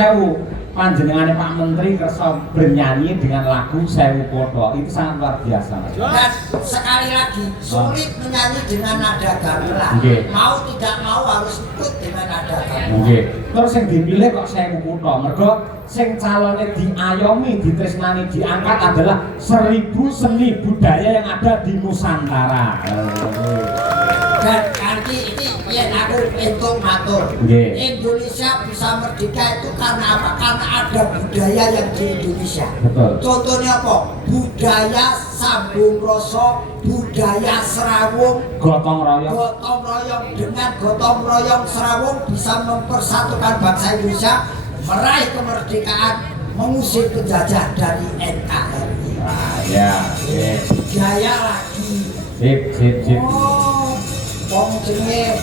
Sewu panjenengannya Pak Menteri kersa bernyanyi dengan lagu Sewu Podo itu sangat luar biasa Mas. Dan sekali lagi sulit menyanyi dengan nada gamelan. Mau tidak mau harus ikut dengan nada gamelan. Terus yang dipilih kok Sewu Podo mergo sing calonnya diayomi, ditresnani, diangkat adalah 1000 seni budaya yang ada di Nusantara. Dan nanti ini yang aku untuk matur. Indonesia bisa merdeka itu karena apa? Karena ada budaya yang di Indonesia. Betul. Contohnya apa? Budaya sambung rasa, budaya serawung, gotong royong. Gotong royong, dengan gotong royong serawung bisa mempersatukan bangsa Indonesia, meraih kemerdekaan, mengusir penjajah dari NKRI. Ya. Budaya lagi. Sip. Wong jenenge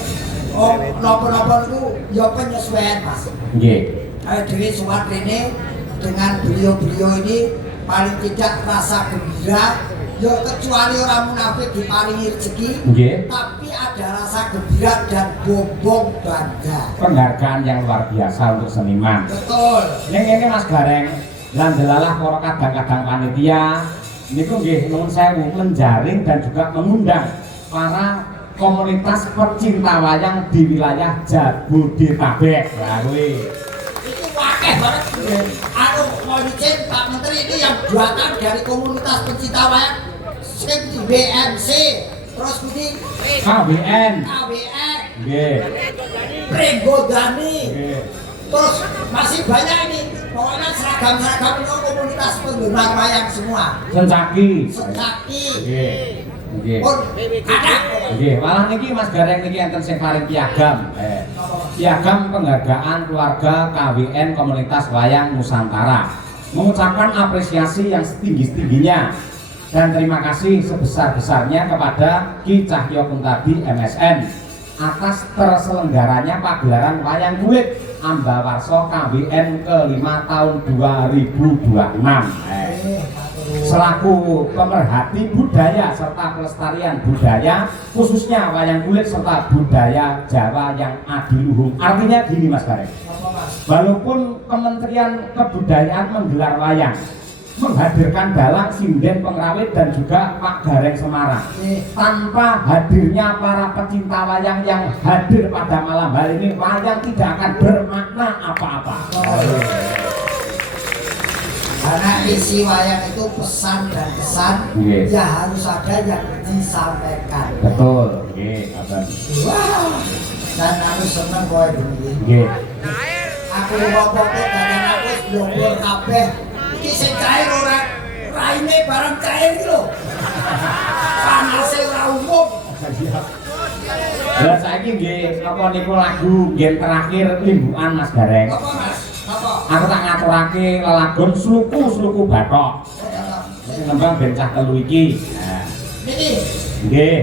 napa-napa niku ya penyesuaian Mas. Nggih. Kayak dhewe suwat rene dengan beliau-beliau ini paling tidak rasa gembira ya kecuali orang munafik diparingi rezeki. Tapi ada rasa gembira dan bombong bangga. Penghargaan yang luar biasa untuk seniman. Betul. Yang ini Mas Gareng lan delalah para kadang-kadang panitia niku nggih nuwun sewu menjaring dan juga mengundang para komunitas pecinta wayang di wilayah Jabodetabek. Lah kuwi. Itu akeh banget. Anu mau dicen Pak Menteri ini yang buatan dari komunitas pecinta wayang sing di BMC terus kuwi KWN. Nggih. Pringgodani. Terus masih banyak ini. Pokoknya seragam-seragam itu komunitas penggemar wayang semua. Sencaki. Nggih. Ada. Nggih, malah niki Mas Gareng niki enten sing paring piagam. Piagam penghargaan keluarga KWN Komunitas Wayang Nusantara. Mengucapkan apresiasi yang setinggi-tingginya dan terima kasih sebesar-besarnya kepada Ki Cahyo Kuntabi MSN atas terselenggaranya pagelaran wayang kulit Ambawarsa KWN ke-5 tahun 2026. Selaku pemerhati budaya serta pelestarian budaya khususnya wayang kulit serta budaya Jawa yang adiluhung. Artinya gini Mas Gareng, walaupun Kementerian Kebudayaan menggelar wayang, menghadirkan dalang, sinden, pengrawit dan juga Pak Gareng Semarang, tanpa hadirnya para pecinta wayang yang hadir pada malam hari ini, wayang tidak akan bermakna apa-apa. Karena isi wayang itu pesan dan kesan ya harus ada yang disampaikan. Betul. Wah, dan aku seneng kowe begini. Aku bapak dan aku blogger kabeh. Iki sing cair ora raine barang cair iki lho. Panase ora umum. Lah saiki nggih apa niku lagu nggih terakhir limbukan Mas Gareng. Apa Mas? Apa? Aku tak ngaturake lelagon sluku bathok. Sing nembang bencah telu iki. Nah. Niki. Nggih.